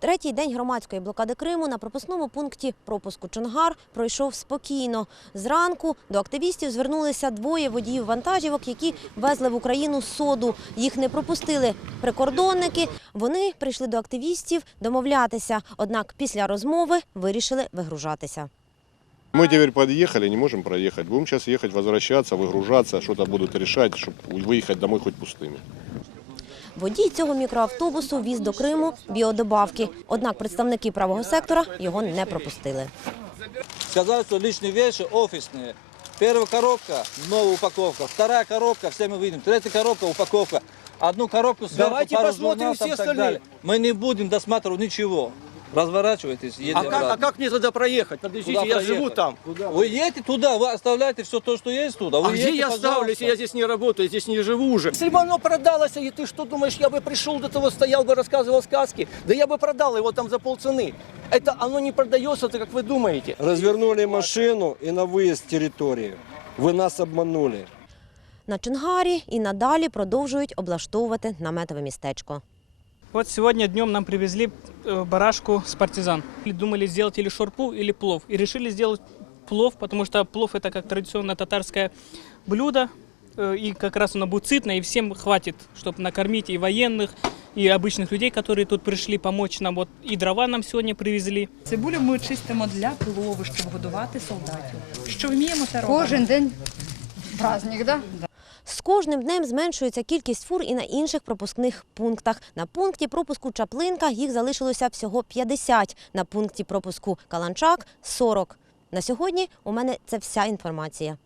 Третій день громадської блокади Криму на пропускному пункті пропуску Чонгар пройшов спокійно. Зранку до активістів звернулися двоє водіїв вантажівок, які везли в Україну соду. Їх не пропустили прикордонники. Вони прийшли до активістів домовлятися, однак після розмови вирішили вигружатися. Мы теперь подъехали, не можем проехать. Будем сейчас ехать, возвращаться, выгружаться, что-то будут решать, чтобы выехать домой хоть пустыми. Водій цього мікроавтобусу віз до Криму біодобавки. Однак представники правого сектора його не пропустили. Сказали, что личные вещи офисные. Первая коробка – новая упаковка. Вторая коробка – все мы видим. Третья коробка – упаковка. Одну коробку сверху, Давайте пару посмотрим журналов там все и так остальные. далее. Мы не будем досматривать ничего. Разворачивайтесь, едем А обратно. как мне тогда проехать? Подождите, Куда я проехать? живу там. Вы едете туда, вы оставляете все то, что есть туда. Вы А где едете, я оставлю, пожалуйста. если я здесь не работаю, здесь не живу уже? Если бы оно продалось, и ты что думаешь, я бы пришел до того, стоял бы, рассказывал сказки? Да я бы продал его там за полцены. Это оно не продается, это как вы думаете. Развернули машину и на выезд территории. Вы нас обманули. На Чонгарі і надалі продовжують облаштовувати наметове містечко. Вот сегодня днем нам привезли барашку с партизан. Думали сделать или шорпу, или плов. И решили сделать плов, потому что плов – это как традиционное татарское блюдо. И как раз оно будет сытно, и всем хватит, чтобы накормить и военных, и обычных людей, которые тут пришли помочь нам. Вот и дрова нам сегодня привезли. Цибулю ми чистимо для плову, щоб годувати солдатів. Що вміємо, те робимо. Кожен день праздник, да? З кожним днем зменшується кількість фур і на інших пропускних пунктах. На пункті пропуску Чаплинка їх залишилося всього 50, на пункті пропуску Каланчак – 40. На сьогодні у мене це вся інформація.